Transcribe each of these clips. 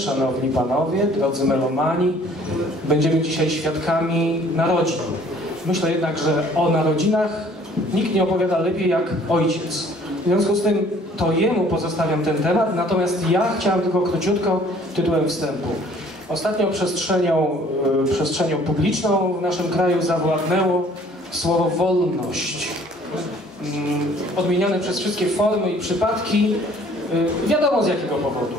Szanowni Panowie, drodzy melomani, będziemy dzisiaj świadkami narodzin. Myślę jednak, że o narodzinach nikt nie opowiada lepiej jak ojciec. W związku z tym to jemu pozostawiam ten temat, natomiast ja chciałem tylko króciutko tytułem wstępu. Ostatnio przestrzenią, y, przestrzenią publiczną w naszym kraju zawładnęło słowo wolność. Mm, Odmieniane przez wszystkie formy i przypadki, y, wiadomo z jakiego powodu.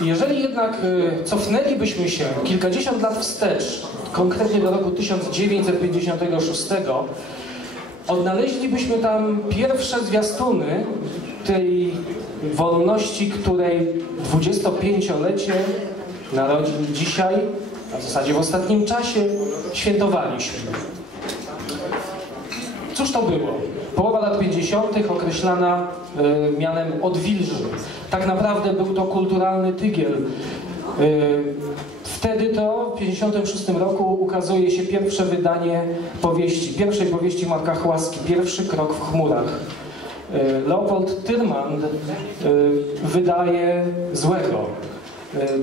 Jeżeli jednak y, cofnęlibyśmy się kilkadziesiąt lat wstecz, konkretnie do roku 1956, odnaleźlibyśmy tam pierwsze zwiastuny tej wolności, której 25-lecie narodzin dzisiaj, a w zasadzie w ostatnim czasie, świętowaliśmy. Cóż to było? Połowa lat 50. określana y, mianem odwilży. Tak naprawdę był to kulturalny tygiel. Y, wtedy to, w 56 roku, ukazuje się pierwsze wydanie powieści, pierwszej powieści Marka Chłaski, Pierwszy krok w chmurach. Y, Leopold Tyrmand y, wydaje Złego.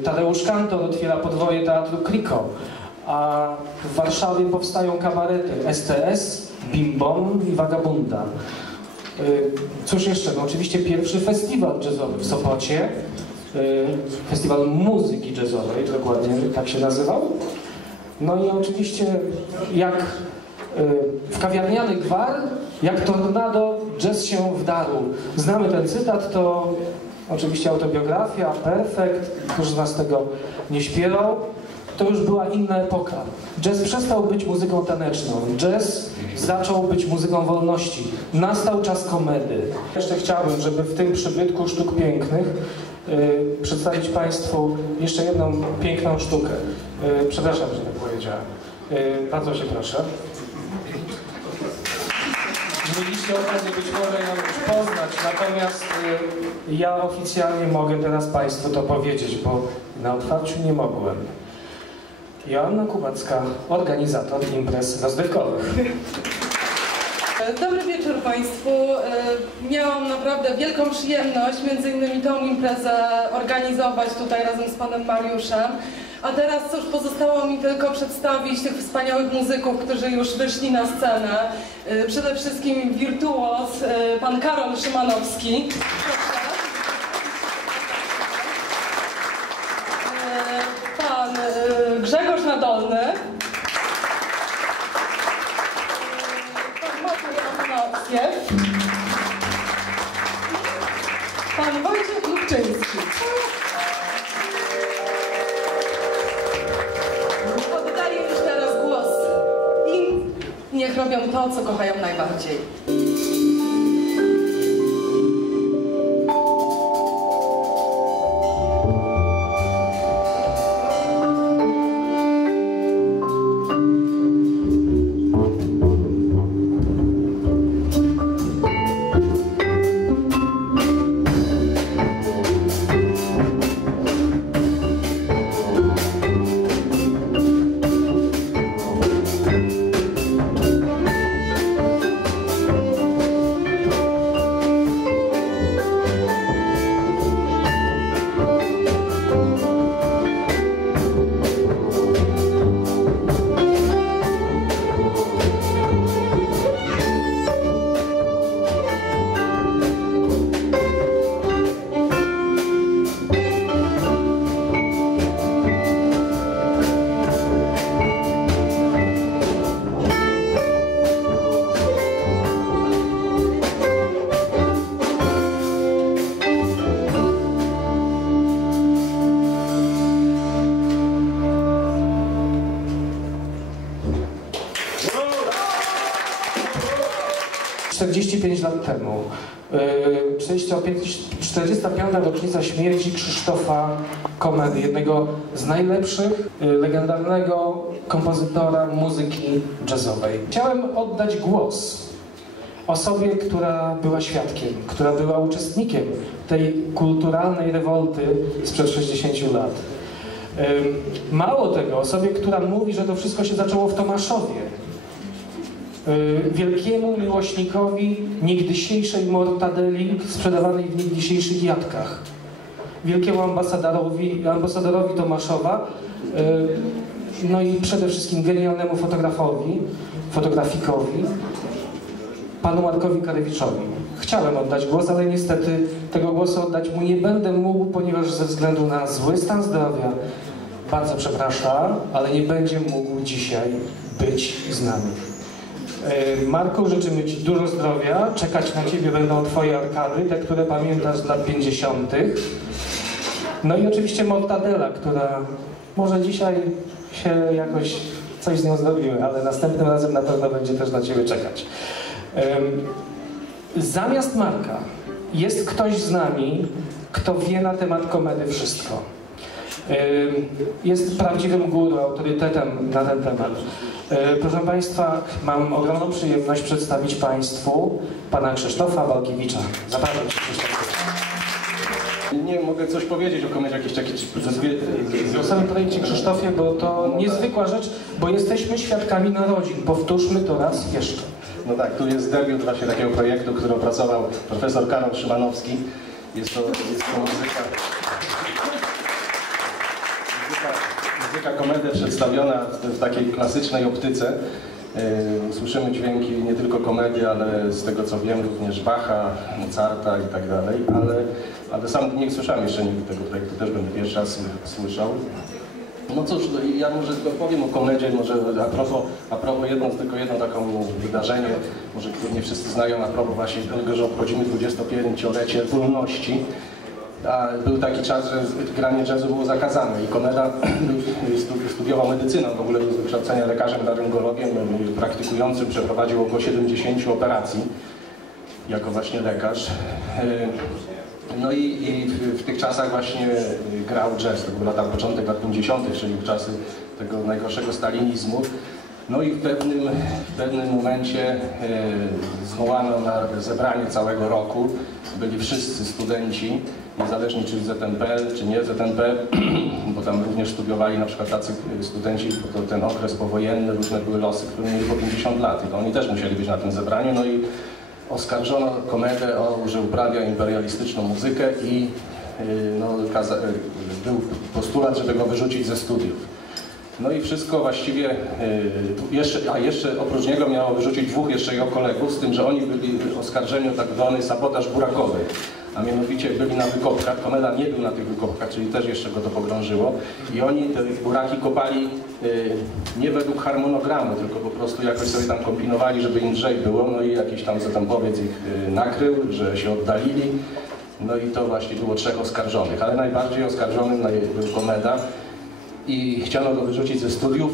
Tadeusz Kantor otwiera podwoje Teatru Kriko, a w Warszawie powstają kabarety STS, Bim Bom i Vagabunda. Y, Cóż jeszcze? No oczywiście pierwszy festiwal jazzowy w Sopocie, y, festiwal muzyki jazzowej, dokładnie tak się nazywał. No i oczywiście jak y, w kawiarniany gwar, jak tornado jazz się wdarł. Znamy ten cytat, to oczywiście autobiografia, perfekt, któż z nas tego nie śpiewał. To już była inna epoka. Jazz przestał być muzyką taneczną. Jazz zaczął być muzyką wolności. Nastał czas komedy. Jeszcze chciałbym, żeby w tym przybytku sztuk pięknych y, przedstawić Państwu jeszcze jedną piękną sztukę. Y, przepraszam, że tak powiedziałem. Y, bardzo się proszę. Mieliście okazję być może ją już poznać, natomiast y, ja oficjalnie mogę teraz Państwu to powiedzieć, bo na otwarciu nie mogłem. Joanna Kubacka, organizator imprez rozrywkowych. Dobry wieczór Państwu. E, Miałam naprawdę wielką przyjemność między innymi tą imprezę organizować tutaj razem z Panem Mariuszem. A teraz cóż, pozostało mi tylko przedstawić tych wspaniałych muzyków, którzy już wyszli na scenę. E, Przede wszystkim wirtuoz, e, Pan Karol Szymanowski. 35 lat temu. E, 45, 45. rocznica śmierci Krzysztofa Komedy, jednego z najlepszych, e, legendarnego kompozytora muzyki jazzowej. Chciałem oddać głos osobie, która była świadkiem, która była uczestnikiem tej kulturalnej rewolty sprzed 60 lat. E, mało tego, osobie, która mówi, że to wszystko się zaczęło w Tomaszowie, Yy, Wielkiemu miłośnikowi niegdysiejszej mortadeli sprzedawanej w niegdysiejszych jadkach. Wielkiemu ambasadorowi, ambasadorowi Tomaszowa, yy, no i przede wszystkim genialnemu fotografowi, fotografikowi, panu Markowi Karewiczowi. Chciałem oddać głos, ale niestety tego głosu oddać mu nie będę mógł, ponieważ ze względu na zły stan zdrowia, bardzo przepraszam, ale nie będzie mógł dzisiaj być z nami. E, Marku, życzymy Ci dużo zdrowia. Czekać na Ciebie będą Twoje arkady, te, które pamiętasz z lat 50. No i oczywiście Mortadela, która może dzisiaj się jakoś coś z nią zrobiły, ale następnym razem na pewno będzie też na Ciebie czekać. Zamiast Marka jest ktoś z nami, kto wie na temat komedy wszystko. Jest prawdziwym guru, autorytetem na ten temat. E, Proszę Państwa, mam ogromną przyjemność przedstawić Państwu pana Krzysztofa Walkiewicza. Zapraszam Cię Krzysztof. Nie mogę coś powiedzieć o komedii, jakieś takie O samym projekcie Krzysztofie, bo to niezwykła rzecz, bo jesteśmy świadkami narodzin. Powtórzmy to raz jeszcze. No tak, tu jest debiut właśnie takiego projektu, który opracował profesor Karol Szymanowski. Jest to, jest to muzyka, muzyka komedia przedstawiona w, takiej klasycznej optyce. Yy, Słyszymy dźwięki nie tylko komedii, ale z tego co wiem również Bacha, Mozarta i tak dalej, ale, ale sam nie słyszałem jeszcze nigdy tego projektu, też będę pierwszy raz słyszał. No cóż, no ja może tylko powiem o komedzie, może a propos, a propos jedno, tylko jedno taką wydarzenie, może które nie wszyscy znają, a propos właśnie tego, że obchodzimy 25-lecie wolności. A był taki czas, że granie jazzu było zakazane i Komeda stu- studiował medycynę, w ogóle był z wykształcenia lekarzem laryngologiem, praktykującym, przeprowadził około 70 operacji jako właśnie lekarz. No i, i w, w tych czasach właśnie grał jazz, to były lata początek lat 50., czyli czasy tego najgorszego stalinizmu. No i w pewnym, w pewnym momencie zwołano na zebranie całego roku. Byli wszyscy studenci, niezależnie czy ZNP, czy nie ZNP, bo tam również studiowali na przykład tacy studenci, bo to ten okres powojenny, różne były losy, które mieli po 50 lat i to oni też musieli być na tym zebraniu. No i oskarżono komedę o, że uprawia imperialistyczną muzykę i y, no, y, był postulat, żeby go wyrzucić ze studiów. No i wszystko właściwie, jeszcze, a jeszcze oprócz niego miało wyrzucić dwóch jeszcze jego kolegów, z tym, że oni byli oskarżeni o tak zwany sabotaż burakowy. A mianowicie byli na wykopkach, Komeda nie był na tych wykopkach, czyli też jeszcze go to pogrążyło. I oni te buraki kopali y, nie według harmonogramu, tylko po prostu jakoś sobie tam kombinowali, żeby im lżej było. No i jakiś tam zatampowiec ich y, nakrył, że się oddalili. No i to właśnie było trzech oskarżonych, ale najbardziej oskarżonym był Komeda i chciano go wyrzucić ze studiów.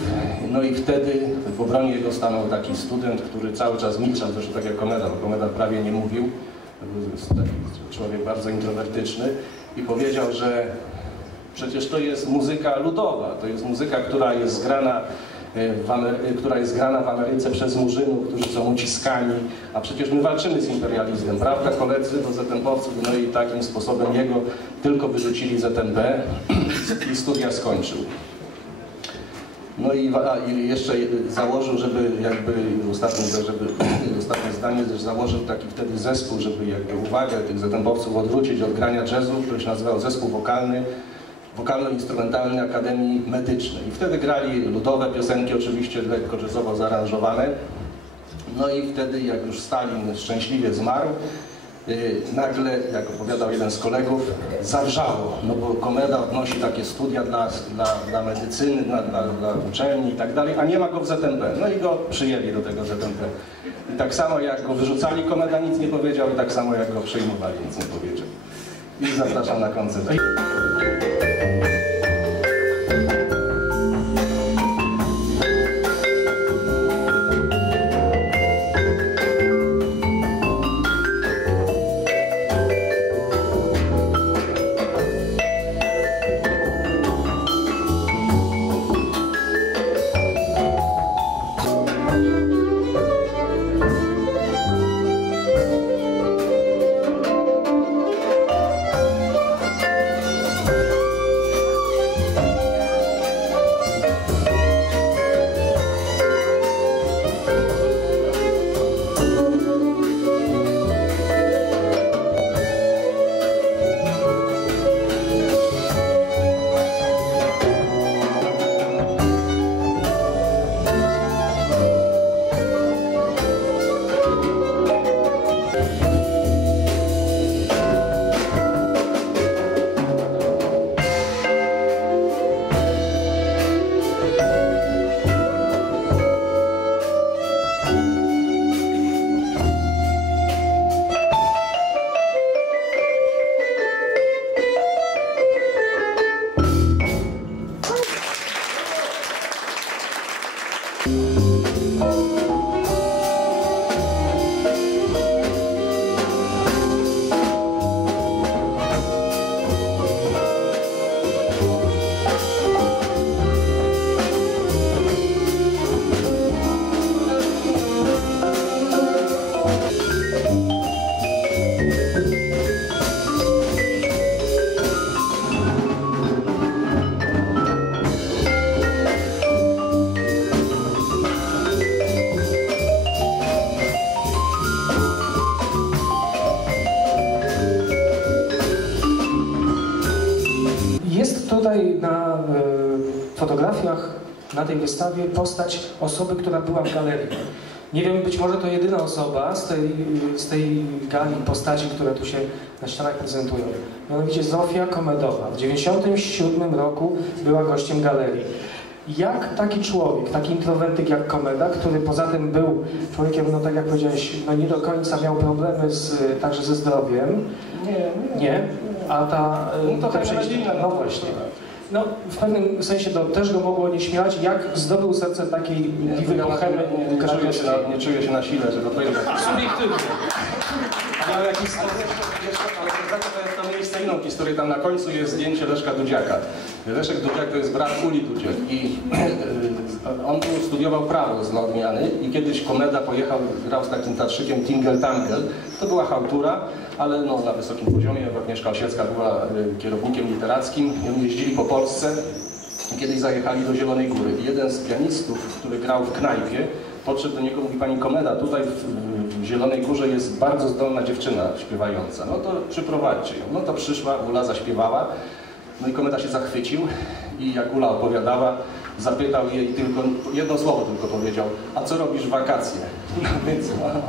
No i wtedy w obronie jego stanął taki student, który cały czas milczał, zresztą tak jak Komeda, bo Komeda prawie nie mówił. Człowiek bardzo introwertyczny i powiedział, że przecież to jest muzyka ludowa, to jest muzyka, która jest zgrana e, która jest grana w Ameryce przez murzynów, którzy są uciskani, a przecież my walczymy z imperializmem, prawda koledzy do ZNP-owców, no i takim sposobem jego tylko wyrzucili ZNP i studia skończył. No i, i jeszcze założył, żeby jakby ostatnie, żeby, ostatnie zdanie, też założył taki wtedy zespół, żeby jakby uwagę tych ZNP-owców odwrócić od grania jazzu, który się nazywał zespół wokalny, wokalno-instrumentalny Akademii Medycznej. I wtedy grali ludowe piosenki, oczywiście lekko jazzowo zaaranżowane. No i wtedy, jak już Stalin szczęśliwie zmarł, nagle, jak opowiadał jeden z kolegów, zawrzało, no bo Komeda odnosi takie studia dla, dla, dla medycyny, dla, dla, dla uczelni i tak dalej, a nie ma go w ZNP. No i go przyjęli do tego ZNP. I tak samo jak go wyrzucali, Komeda nic nie powiedział, i tak samo jak go przyjmowali, nic nie powiedział. I zapraszam na koncert. Fotografiach na tej wystawie postać osoby, która była w galerii. Nie wiem, być może to jedyna osoba z tej, z tej gali postaci, które tu się na ścianach prezentują. Mianowicie Zofia Komedowa. W 1997 roku była gościem galerii. Jak taki człowiek, taki introwertyk jak Komeda, który poza tym był człowiekiem, no tak jak powiedziałeś, no nie do końca miał problemy z, także ze zdrowiem, Nie, nie, a ta... e, No to te taka przejście- no. właśnie. No, w pewnym sensie to też go mogło nie śmiać, jak zdobył serce takiej diwy Ja bohemy nie, nie, nie, czuję się na, nie czuję się na sile, żeby powiedzieć. Subiektywnie. Ale jakiś sposób, jeszcze, ale za to, to jest to historię. Tam na końcu jest zdjęcie Leszka Dudziaka. Leszek Dudziak to jest brat Uli Dudziak i on tu studiował prawo z odmiany i kiedyś Komeda pojechał, grał z takim teatrzykiem Tingle Tangle. To była chałtura, ale no, na wysokim poziomie. Agnieszka Osiecka była y, kierownikiem literackim jeździli po Polsce i kiedyś zajechali do Zielonej Góry. I jeden z pianistów, który grał w knajpie, podszedł do niego mówi, pani Komeda, tutaj w Zielonej Górze jest bardzo zdolna dziewczyna śpiewająca. No to przyprowadźcie ją. No to przyszła, Ula zaśpiewała. No i Komeda się zachwycił i jak Ula opowiadała, zapytał jej tylko, jedno słowo tylko powiedział, a co robisz wakacje? No więc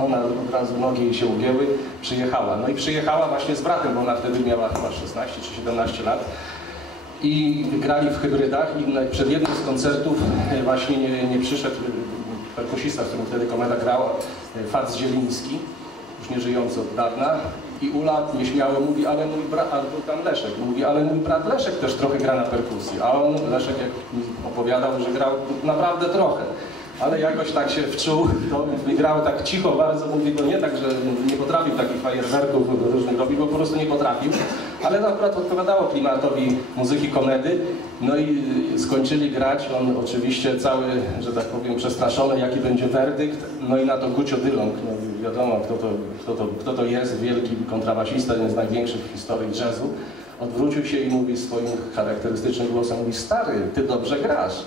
ona od razu nogi jej się ugięły, przyjechała. No i przyjechała właśnie z bratem, bo ona wtedy miała chyba 16 czy 17 lat i grali w hybrydach i przed jednym z koncertów właśnie nie, nie przyszedł perkusista, z którym wtedy komeda grała, e, Fac Zieliński, już nie żyjący od dawna i Ula nieśmiało mówi, ale mój brat, albo tam Leszek, mówi, ale mój brat Leszek też trochę gra na perkusji, a on, Leszek jak mi opowiadał, że grał naprawdę trochę. Ale jakoś tak się wczuł, to grał tak cicho bardzo, mówi to nie tak, że nie potrafił takich fajerwerków różnych robić, bo po prostu nie potrafił. Ale to akurat odpowiadało klimatowi muzyki komedy. No i skończyli grać, on oczywiście cały, że tak powiem, przestraszony, jaki będzie werdykt. No i na to Gucio Dylong, no wiadomo kto to, kto, to, kto to jest, wielki kontrabasista, jeden z największych w historii jazzu. Odwrócił się i mówi swoim charakterystycznym głosem, mówi stary, ty dobrze grasz.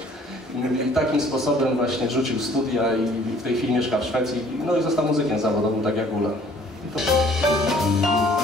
I takim sposobem właśnie rzucił studia i w tej chwili mieszka w Szwecji. No i został muzykiem zawodowym, tak jak Ula. Ze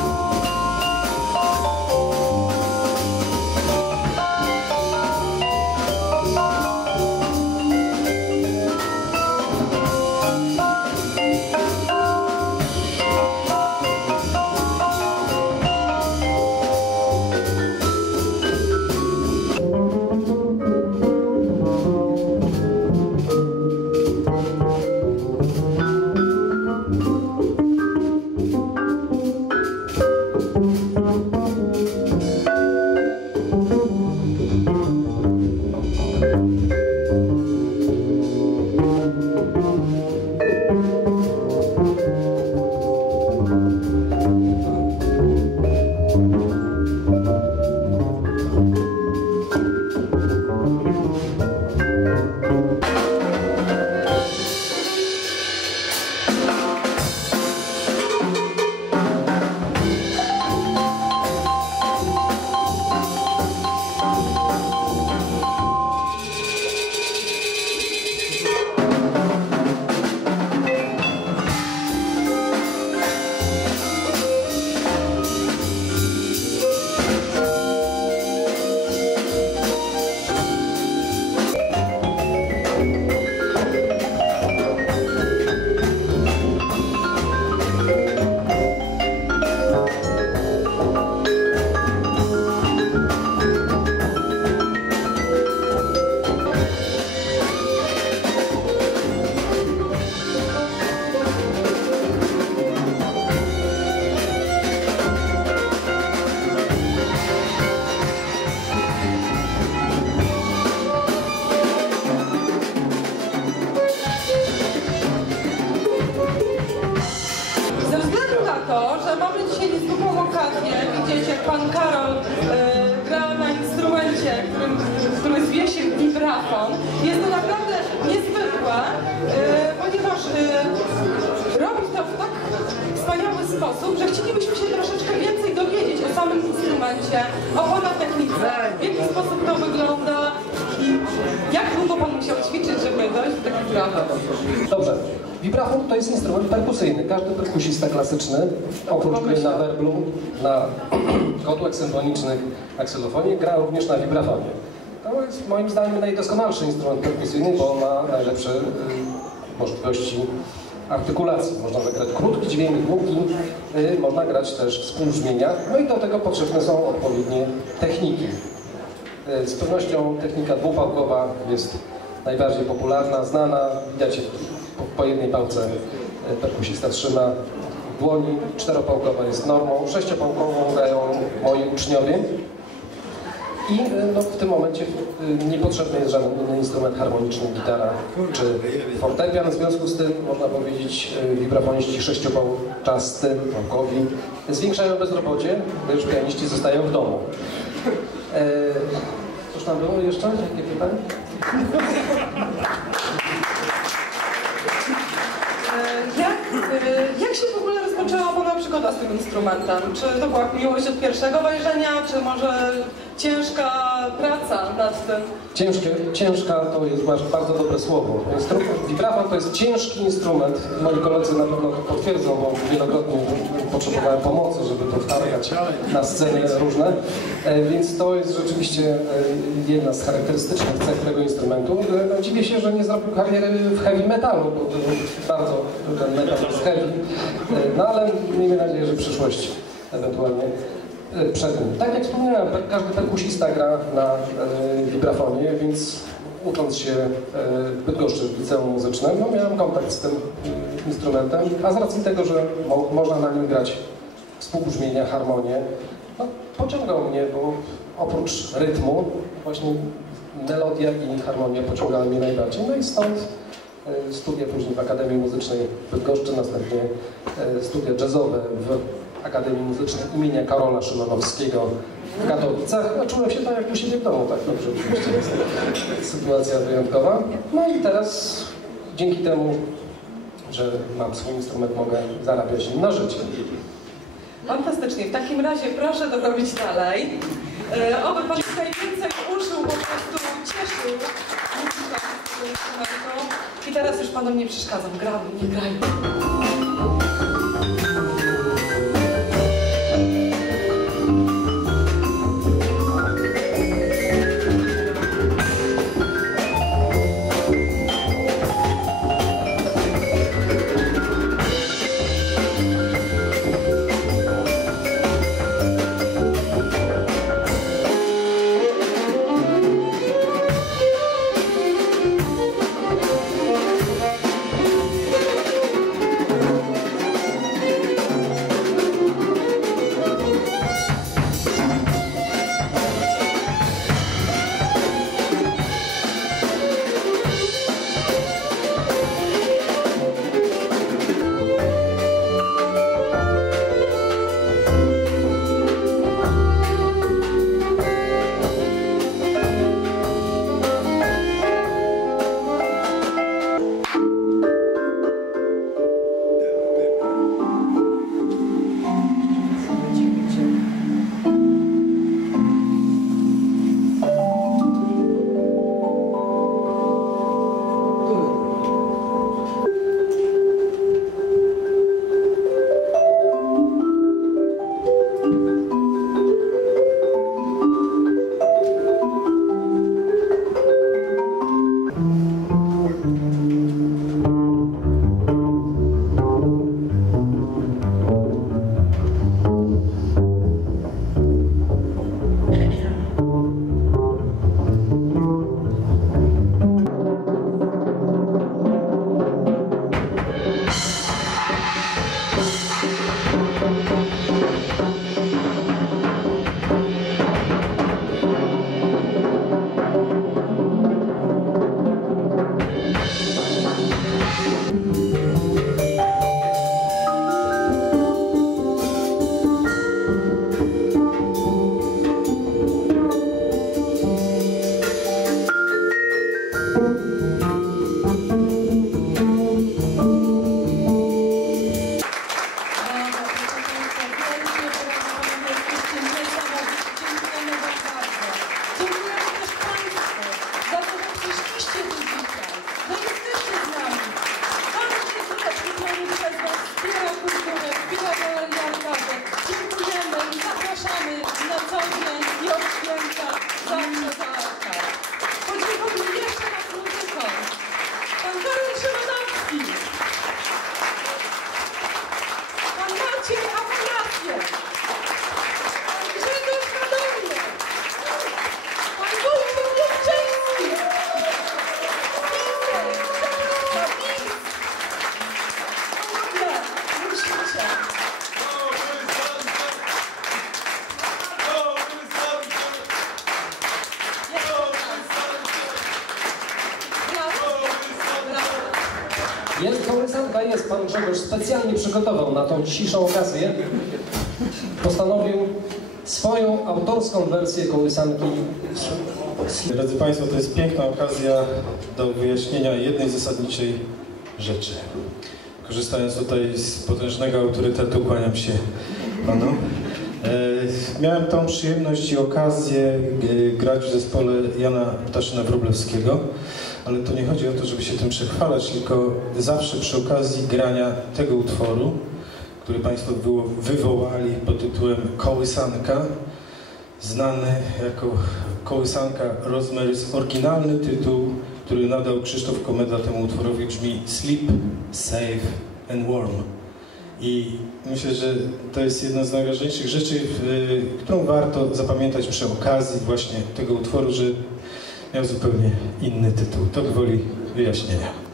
vibrafon, jest to naprawdę niezwykłe, e, ponieważ e, robi to w tak wspaniały sposób, że chcielibyśmy się troszeczkę więcej dowiedzieć o samym instrumencie, o pana technice, w jaki sposób to wygląda i Jak długo Pan musiał ćwiczyć, żeby dojść do takich braw? Dobrze. Vibrafon to jest instrument perkusyjny. Każdy perkusista klasyczny, oprócz gry na werblu, na kotłach symfonicznych, na ksylofonie, gra również na vibrafonie. To jest moim zdaniem najdoskonalszy instrument perkusyjny, bo ma najlepsze y, możliwości artykulacji. Można zagrać krótki dźwięk, długi, y, można grać też współbrzmienia, no i do tego potrzebne są odpowiednie techniki. E, Z pewnością technika dwupałkowa jest najbardziej popularna, znana. Widać po, po jednej pałce perkusista trzyma dłoni. Czteropałkowa jest normą. Sześciopałkową grają moi uczniowie. I e, no, w tym momencie e, niepotrzebny jest żaden inny instrument harmoniczny, gitara czy fortepian. W związku z tym można powiedzieć e, wibrafoniści sześciopałczasty, pałkowi zwiększają bezrobocie, gdyż pianiści zostają w domu. E, Cóż tam było jeszcze? Jakie pytanie? E, Jak, jak się w ogóle rozpoczęła Pana przygoda z tym instrumentem? Czy to była miłość od pierwszego wejrzenia, czy może ciężka praca nad tym? Ciężkie, ciężka to jest bardzo, dobre słowo. Vibrafon to jest ciężki instrument. Moi koledzy na pewno to potwierdzą, bo wielokrotnie potrzebowałem pomocy, żeby to wtargać na sceny różne. E, więc to jest rzeczywiście e, jedna z charakterystycznych cech tego instrumentu. E, No, dziwię się, że nie zrobił kariery w heavy metalu, bo to bardzo ten metal jest heavy. No ale miejmy nadzieję, że przyszłość ewentualnie przed nim. Tak jak wspomniałem, per- każdy perkusista gra na vibrafonie, więc ucząc się e, w Bydgoszczy w liceum muzycznym, no miałem kontakt z tym instrumentem, a z racji tego, że mo, można na nim grać współbrzmienia, harmonie, no, pociągał mnie, bo oprócz rytmu właśnie melodia i harmonia pociągały mnie najbardziej. No i stąd studia później w Akademii Muzycznej w Bydgoszczy, następnie studia jazzowe w Akademii Muzycznej imienia Karola Szymanowskiego w Katowicach. No, czułem się tak jak u siebie w domu, tak dobrze oczywiście jest sytuacja wyjątkowa. No i teraz dzięki temu, że mam swój instrument, mogę zarabiać na życie. Fantastycznie. W takim razie proszę to robić dalej. E, oby Pan tutaj więcej użył, po prostu cieszył. I teraz już Panom nie przeszkadzam. Gramy, nie grajmy. Specjalnie przygotował na tą dzisiejszą okazję. Postanowił swoją autorską wersję kołysanki. Drodzy Państwo, to jest piękna okazja do wyjaśnienia jednej zasadniczej rzeczy. Korzystając tutaj z potężnego autorytetu, kłaniam się Panu. E, miałem tą przyjemność i okazję e, grać w zespole Jana Ptaszyna Wróblewskiego, ale to nie chodzi o to, żeby się tym przechwalać, tylko zawsze przy okazji grania tego utworu, który Państwo wywołali pod tytułem Kołysanka, znany jako Kołysanka Rosemary's oryginalny tytuł, który nadał Krzysztof Komeda temu utworowi brzmi Sleep, Safe and Warm. I myślę, że to jest jedna z najważniejszych rzeczy, którą warto zapamiętać przy okazji właśnie tego utworu, że miał zupełnie inny tytuł. To gwoli wyjaśnienia.